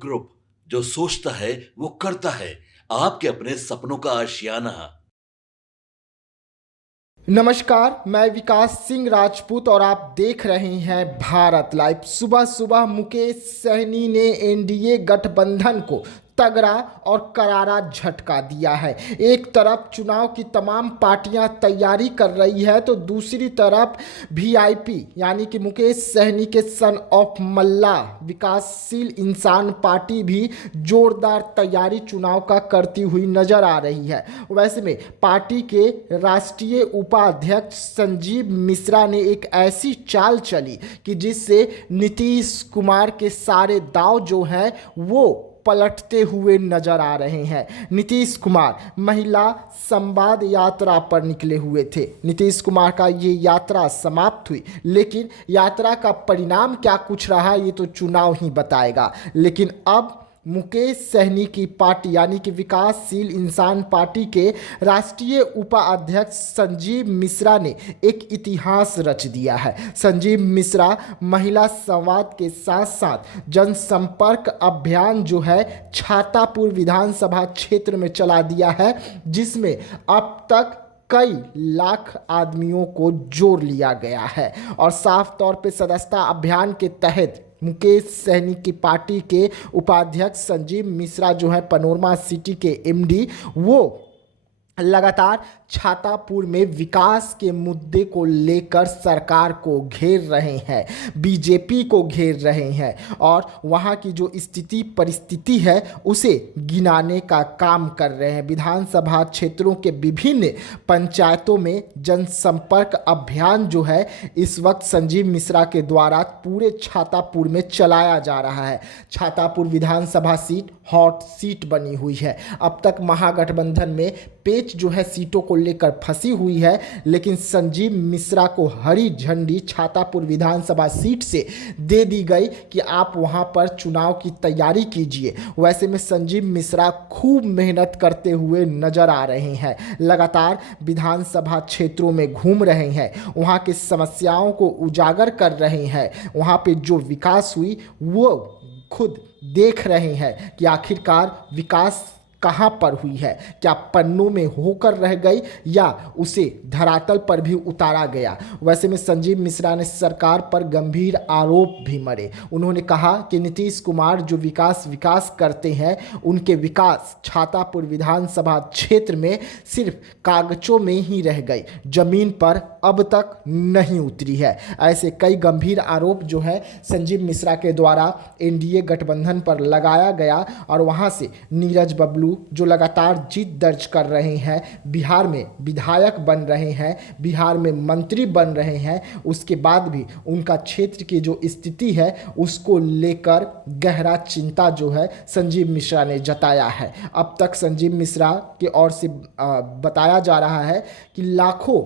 Group, जो सोचता है वो करता है, आपके अपने सपनों का आशियाना। नमस्कार, मैं विकास सिंह राजपूत और आप देख रहे हैं भारत लाइव। सुबह सुबह मुकेश सहनी ने एनडीए गठबंधन को तगड़ा और करारा झटका दिया है। एक तरफ चुनाव की तमाम पार्टियां तैयारी कर रही है तो दूसरी तरफ वीआईपी यानी कि मुकेश सहनी के सन ऑफ मल्ला विकासशील इंसान पार्टी भी जोरदार तैयारी चुनाव का करती हुई नजर आ रही है। वैसे में पार्टी के राष्ट्रीय उपाध्यक्ष संजीव मिश्रा ने एक ऐसी चाल चली कि जिससे नीतीश कुमार के सारे दांव जो हैं वो पलटते हुए नजर आ रहे हैं। नीतीश कुमार महिला संवाद यात्रा पर निकले हुए थे। नीतीश कुमार का ये यात्रा समाप्त हुई, लेकिन यात्रा का परिणाम क्या कुछ रहा ये तो चुनाव ही बताएगा। लेकिन अब मुकेश सहनी की पार्टी यानी कि विकासशील इंसान पार्टी के राष्ट्रीय उपाध्यक्ष संजीव मिश्रा ने एक इतिहास रच दिया है। संजीव मिश्रा महिला संवाद के साथ साथ जनसंपर्क अभियान जो है छातापुर विधानसभा क्षेत्र में चला दिया है, जिसमें अब तक कई लाख आदमियों को जोड़ लिया गया है। और साफ तौर पे सदस्यता अभियान के तहत मुकेश सहनी की पार्टी के उपाध्यक्ष संजीव मिश्रा जो है पनोरमा सिटी के एमडी, वो लगातार छातापुर में विकास के मुद्दे को लेकर सरकार को घेर रहे हैं, बीजेपी को घेर रहे हैं और वहां की जो स्थिति परिस्थिति है उसे गिनाने का काम कर रहे हैं। विधानसभा क्षेत्रों के विभिन्न पंचायतों में जनसंपर्क अभियान जो है इस वक्त संजीव मिश्रा के द्वारा पूरे छातापुर में चलाया जा रहा है। छातापुर विधानसभा सीट हॉट सीट बनी हुई है। अब तक महागठबंधन में पेच जो है सीटों को लेकर फंसी हुई है, लेकिन संजीव मिश्रा को हरी झंडी छातापुर विधानसभा सीट से दे दी गई कि आप वहां पर चुनाव की तैयारी कीजिए। वैसे में संजीव मिश्रा खूब मेहनत करते हुए नजर आ रहे हैं, लगातार विधानसभा क्षेत्रों में घूम रहे हैं, वहां की समस्याओं को उजागर कर रहे हैं, वहां पे जो विकास हुई वो खुद देख रहे हैं कि आखिरकार विकास कहाँ पर हुई है, क्या पन्नों में होकर रह गई या उसे धरातल पर भी उतारा गया। वैसे में संजीव मिश्रा ने सरकार पर गंभीर आरोप भी मरे। उन्होंने कहा कि नीतीश कुमार जो विकास करते हैं उनके विकास छातापुर विधानसभा क्षेत्र में सिर्फ कागजों में ही रह गई, जमीन पर अब तक नहीं उतरी है। ऐसे कई गंभीर आरोप जो है संजीव मिश्रा के द्वारा एनडीए गठबंधन पर लगाया गया और वहां से नीरज बबलू जो लगातार जीत दर्ज कर रहे हैं, बिहार में विधायक बन रहे हैं, बिहार में मंत्री बन रहे हैं, उसके बाद भी उनका क्षेत्र की जो स्थिति है उसको लेकर गहरा चिंता जो है संजीव मिश्रा ने जताया है। अब तक संजीव मिश्रा की ओर से बताया जा रहा है कि लाखों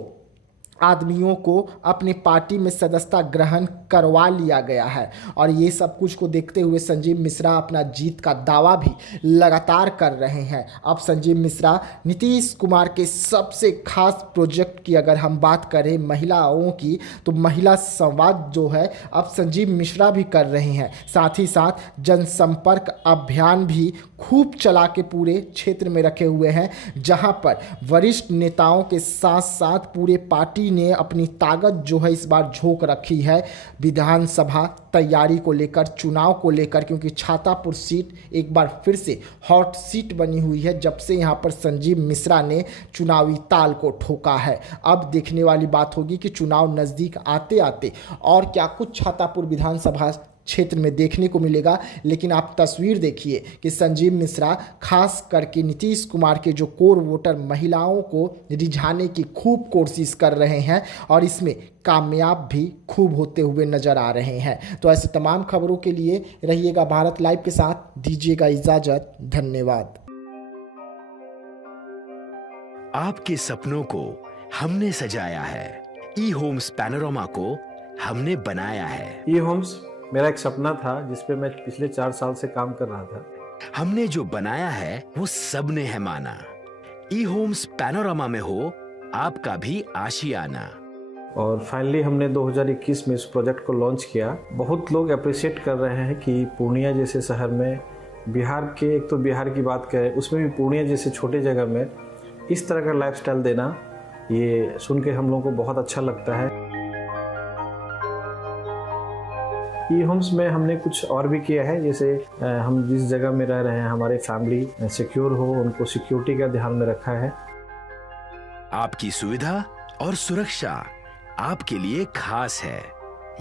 आदमियों को अपनी पार्टी में सदस्यता ग्रहण करवा लिया गया है और ये सब कुछ को देखते हुए संजीव मिश्रा अपना जीत का दावा भी लगातार कर रहे हैं। अब संजीव मिश्रा नीतीश कुमार के सबसे खास प्रोजेक्ट की अगर हम बात करें महिलाओं की, तो महिला संवाद जो है अब संजीव मिश्रा भी कर रहे हैं। साथ ही साथ जनसंपर्क अभियान भी खूब चला के पूरे क्षेत्र में रखे हुए हैं, जहां पर वरिष्ठ नेताओं के साथ साथ पूरे पार्टी ने अपनी ताकत जो है इस बार झोंक रखी है विधानसभा तैयारी को लेकर, चुनाव को लेकर, क्योंकि छातापुर सीट एक बार फिर से हॉट सीट बनी हुई है जब से यहां पर संजीव मिश्रा ने चुनावी ताल को ठोका है। अब देखने वाली बात होगी कि चुनाव नज़दीक आते आते और क्या कुछ छातापुर विधानसभा क्षेत्र में देखने को मिलेगा। लेकिन आप तस्वीर देखिए कि संजीव मिश्रा खास करके नीतीश कुमार के जो कोर वोटर महिलाओं को रिझाने की खूब कोशिश कर रहे हैं और इसमें कामयाब भी खूब होते हुए नजर आ रहे हैं। तो ऐसे तमाम खबरों के लिए रहिएगा भारत लाइव के साथ, दीजिएगा इजाजत, धन्यवाद। आपके सपनों को हमने सजाया है, ई होम्स पैनोरमा को हमने बनाया है। ई होम्स मेरा एक सपना था जिस पे मैं पिछले 4 साल से काम कर रहा था। हमने जो बनाया है वो सबने है माना। ई होम्स पैनोरमा में हो आपका भी आशियाना। और फाइनली हमने 2021 में इस प्रोजेक्ट को लॉन्च किया। बहुत लोग अप्रिशिएट कर रहे हैं कि पूर्णिया जैसे शहर में बिहार के, एक तो बिहार की बात करें, उसमें भी पूर्णिया जैसे छोटे जगह में इस तरह का लाइफस्टाइल देना, ये सुन के हम लोगों को बहुत अच्छा लगता है। ई होम्स में हमने कुछ और भी किया है, जैसे हम जिस जगह में रह रहे हैं हमारे फैमिली सिक्योर हो, उनको सिक्योरिटी का ध्यान में रखा है। आपकी सुविधा और सुरक्षा आपके लिए खास है,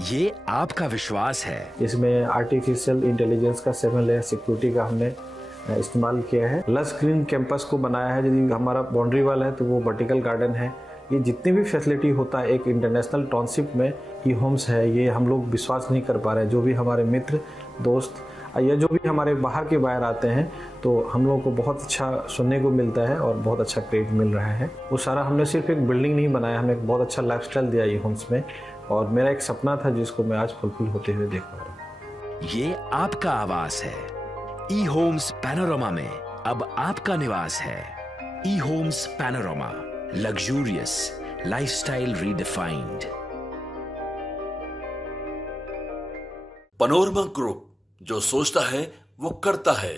ये आपका विश्वास है। इसमें आर्टिफिशियल इंटेलिजेंस का 7 लेयर सिक्योरिटी का हमने इस्तेमाल किया है। लस ग्रीन कैंपस को बनाया है, यदि हमारा बाउंड्री वाल है तो वो वर्टिकल गार्डन है। ये जितनी भी फैसिलिटी होता है एक इंटरनेशनल टाउनशिप में, ई होम्स है, ये हम लोग विश्वास नहीं कर पा रहे हैं। जो भी हमारे मित्र दोस्त या जो भी हमारे बाहर के बाहर आते हैं तो हम लोगों को बहुत अच्छा सुनने को मिलता है और बहुत अच्छा क्रेडिट मिल रहा है। वो सारा हमने सिर्फ एक बिल्डिंग नहीं बनाया, हमें एक बहुत अच्छा लाइफस्टाइल दिया ई होम्स में, और मेरा एक सपना था जिसको मैं आज फुलफिल होते हुए देख पा रहा हूँ। ये आपका आवास है। ई होम्स पैनोरामा में अब आपका निवास है। E Homes Panorama, luxurious lifestyle redefined. Panorama group, जो सोचता है वो करता है।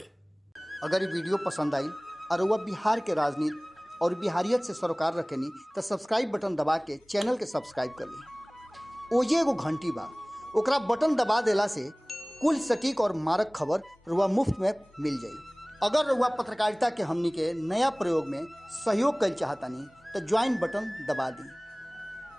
अगर ये वीडियो पसंद आई और वह बिहार के राजनीति और बिहारियत से सरोकार रखेनी तो सब्सक्राइब बटन दबा के चैनल के सब्सक्राइब कर ली। ओजे एगो घंटी बा, ओकरा बटन दबा देला से कुल सटीक और मारक खबर रुआ मुफ्त में मिल जाई। अगर रुआ पत्रकारिता के हमनी के नया प्रयोग में सहयोग कर चाहतानी तो ज्वाइन बटन दबा दी।